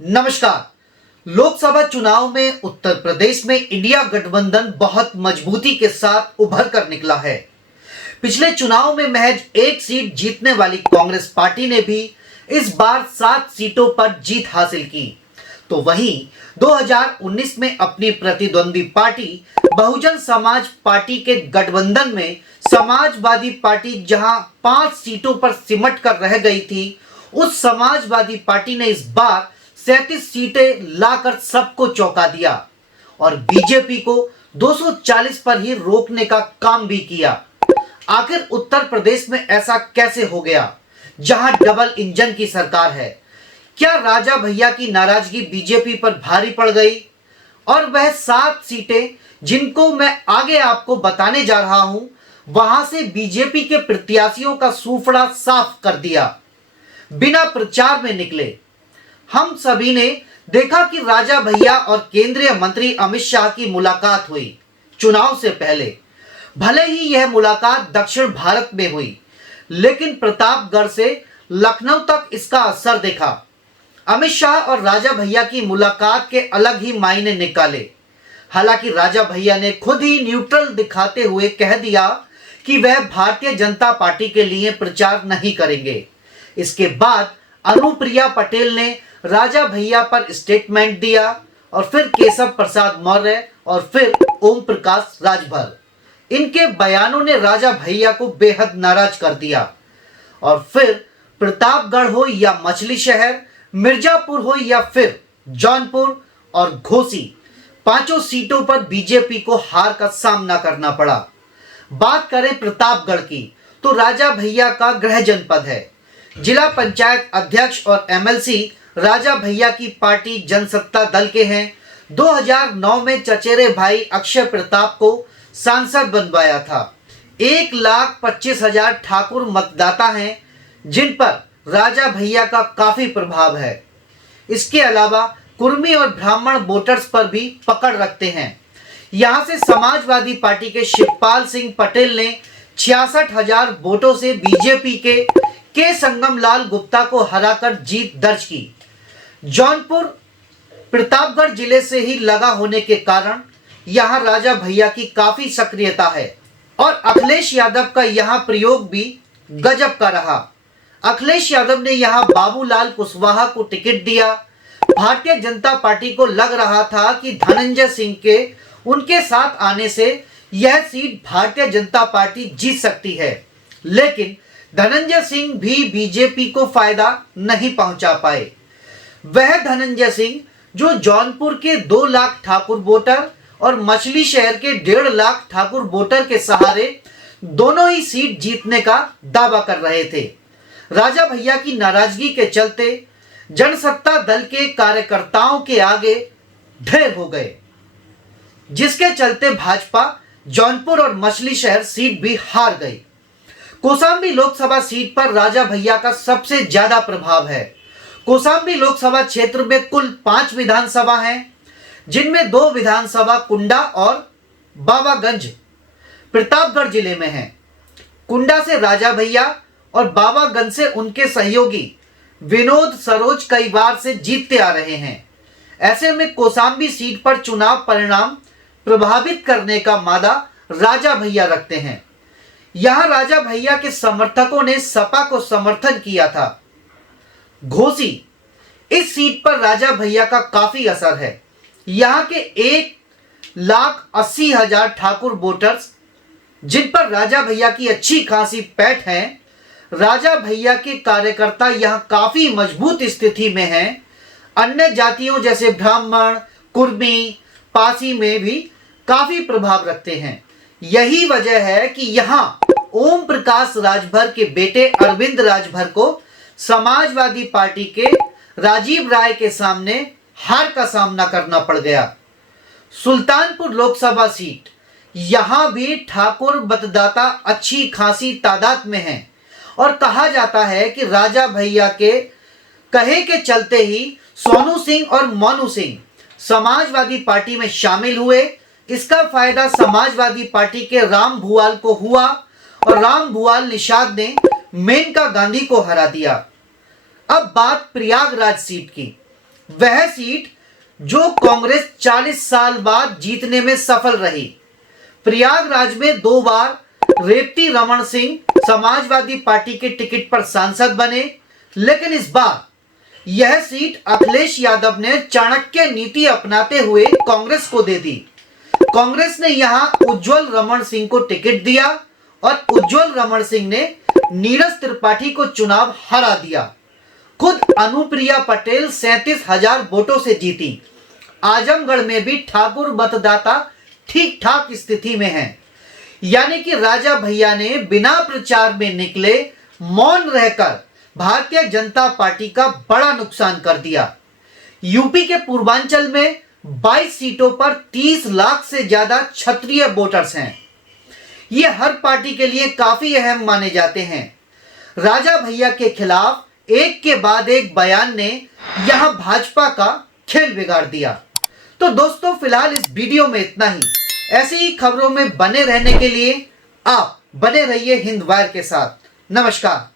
नमस्कार। लोकसभा चुनाव में उत्तर प्रदेश में इंडिया गठबंधन बहुत मजबूती के साथ उभर कर निकला है। पिछले चुनाव में महज एक सीट जीतने वाली कांग्रेस पार्टी ने भी इस बार 7 सीटों पर जीत हासिल की, तो वहीं 2019 में अपनी प्रतिद्वंदी पार्टी बहुजन समाज पार्टी के गठबंधन में समाजवादी पार्टी जहां 5 सीटों पर सिमट कर रह गई थी, उस समाजवादी पार्टी ने इस बार 37 सीटें लाकर सबको चौंका दिया और बीजेपी को 240 पर ही रोकने का काम भी किया। आखिर उत्तर प्रदेश में ऐसा कैसे हो गया, जहां डबल इंजन की सरकार है? क्या राजा भैया की नाराजगी बीजेपी पर भारी पड़ गई और वह 7 सीटें जिनको मैं आगे आपको बताने जा रहा हूं, वहां से बीजेपी के प्रत्याशियों का सूफड़ा साफ कर दिया? बिना प्रचार में निकले हम सभी ने देखा कि राजा भैया और केंद्रीय मंत्री अमित शाह की मुलाकात हुई चुनाव से पहले। भले ही यह मुलाकात दक्षिण भारत में हुई, लेकिन प्रतापगढ़ से लखनऊ तक इसका असर देखा। अमित शाह और राजा भैया की मुलाकात के अलग ही मायने निकाले। हालांकि राजा भैया ने खुद ही न्यूट्रल दिखाते हुए कह दिया कि वह भारतीय जनता पार्टी के लिए प्रचार नहीं करेंगे। इसके बाद अनुप्रिया पटेल ने राजा भैया पर स्टेटमेंट दिया और फिर केशव प्रसाद मौर्य और फिर ओम प्रकाश राजभर। इनके बयानों ने राजा भैया को बेहद नाराज कर दिया और फिर प्रतापगढ़ हो या मछली शहर, मिर्जापुर हो या फिर जौनपुर और घोसी, 5 सीटों पर बीजेपी को हार का सामना करना पड़ा। बात करें प्रतापगढ़ की, तो राजा भैया का गृह जनपद है। जिला पंचायत अध्यक्ष और एमएलसी राजा भैया की पार्टी जनसत्ता दल के हैं। 2009 में चचेरे भाई अक्षय प्रताप को सांसद बनवाया था। 1,25,000 ठाकुर मतदाता हैं, जिन पर राजा भैया का काफी प्रभाव है। इसके अलावा कुर्मी और ब्राह्मण वोटर्स पर भी पकड़ रखते हैं। यहां से समाजवादी पार्टी के शिवपाल सिंह पटेल ने 66,000 वोटों से बीजेपी के संगम लाल गुप्ता को हराकर जीत दर्ज की। जौनपुर प्रतापगढ़ जिले से ही लगा होने के कारण यहां राजा भैया की काफी सक्रियता है और अखिलेश यादव का यहां प्रयोग भी गजब का रहा। अखिलेश यादव ने यहां बाबूलाल कुशवाहा को टिकट दिया। भारतीय जनता पार्टी को लग रहा था कि धनंजय सिंह के उनके साथ आने से यह सीट भारतीय जनता पार्टी जीत सकती है, लेकिन धनंजय सिंह भी बीजेपी को फायदा नहीं पहुंचा पाए। वह धनंजय सिंह जो जौनपुर के 2 लाख ठाकुर वोटर और मछली शहर के 1.5 लाख ठाकुर वोटर के सहारे दोनों ही सीट जीतने का दावा कर रहे थे, राजा भैया की नाराजगी के चलते जनसत्ता दल के कार्यकर्ताओं के आगे ढेर हो गए, जिसके चलते भाजपा जौनपुर और मछली शहर सीट भी हार गई। कौशाम्बी लोकसभा सीट पर राजा भैया का सबसे ज्यादा प्रभाव है। कौशाम्बी लोकसभा क्षेत्र में कुल 5 विधानसभा हैं, जिनमें 2 विधानसभा कुंडा और बाबागंज प्रतापगढ़ जिले में हैं। कुंडा से राजा भैया और बाबागंज से उनके सहयोगी विनोद सरोज कई बार से जीतते आ रहे हैं। ऐसे में कौशाम्बी सीट पर चुनाव परिणाम प्रभावित करने का मादा राजा भैया रखते हैं। यहां राजा भैया के समर्थकों ने सपा को समर्थन किया था। घोसी, इस सीट पर राजा भैया का काफी असर है। यहां के 1,80,000 ठाकुर वोटर्स, जिन पर राजा भैया की अच्छी खासी पैठ है। राजा भैया के कार्यकर्ता यहां काफी मजबूत स्थिति में हैं। अन्य जातियों जैसे ब्राह्मण, कुर्मी, पासी में भी काफी प्रभाव रखते हैं। यही वजह है कि यहां ओम प्रकाश राजभर के बेटे अरविंद राजभर को समाजवादी पार्टी के राजीव राय के सामने हार का सामना करना पड़ गया। सुल्तानपुर लोकसभा सीट, यहां भी ठाकुर मतदाता अच्छी खासी तादाद में हैं और कहा जाता है कि राजा भैया के कहे के चलते ही सोनू सिंह और मोनू सिंह समाजवादी पार्टी में शामिल हुए। इसका फायदा समाजवादी पार्टी के राम भुआल को हुआ और राम भुआल निषाद ने मेनका गांधी को हरा दिया। अब बात प्रयागराज सीट की। वह सीट जो कांग्रेस 40 साल बाद जीतने में सफल रही। प्रयागराज में 2 बार रेवती रमन सिंह समाजवादी पार्टी के टिकट पर सांसद बने, लेकिन इस बार यह सीट अखिलेश यादव ने चाणक्य नीति अपनाते हुए कांग्रेस को दे दी। कांग्रेस ने यहां उज्जवल रमन सिंह को टिकट दिया और उज्जवल रमन सिंह ने नीरज त्रिपाठी को चुनाव हरा दिया। खुद अनुप्रिया पटेल 37,000 वोटों से जीती। आजमगढ़ में भी ठाकुर मतदाता ठीक ठाक स्थिति में हैं। यानी कि राजा भैया ने बिना प्रचार में निकले मौन रहकर भारतीय जनता पार्टी का बड़ा नुकसान कर दिया। यूपी के पूर्वांचल में 22 सीटों पर 30 लाख से ज्यादा क्षत्रिय वोटर्स हैं। ये हर पार्टी के लिए काफी अहम माने जाते हैं। राजा भैया के खिलाफ एक के बाद एक बयान ने यहां भाजपा का खेल बिगाड़ दिया। तो दोस्तों, फिलहाल इस वीडियो में इतना ही। ऐसी ही खबरों में बने रहने के लिए आप बने रहिए हिंद वायर के साथ। नमस्कार।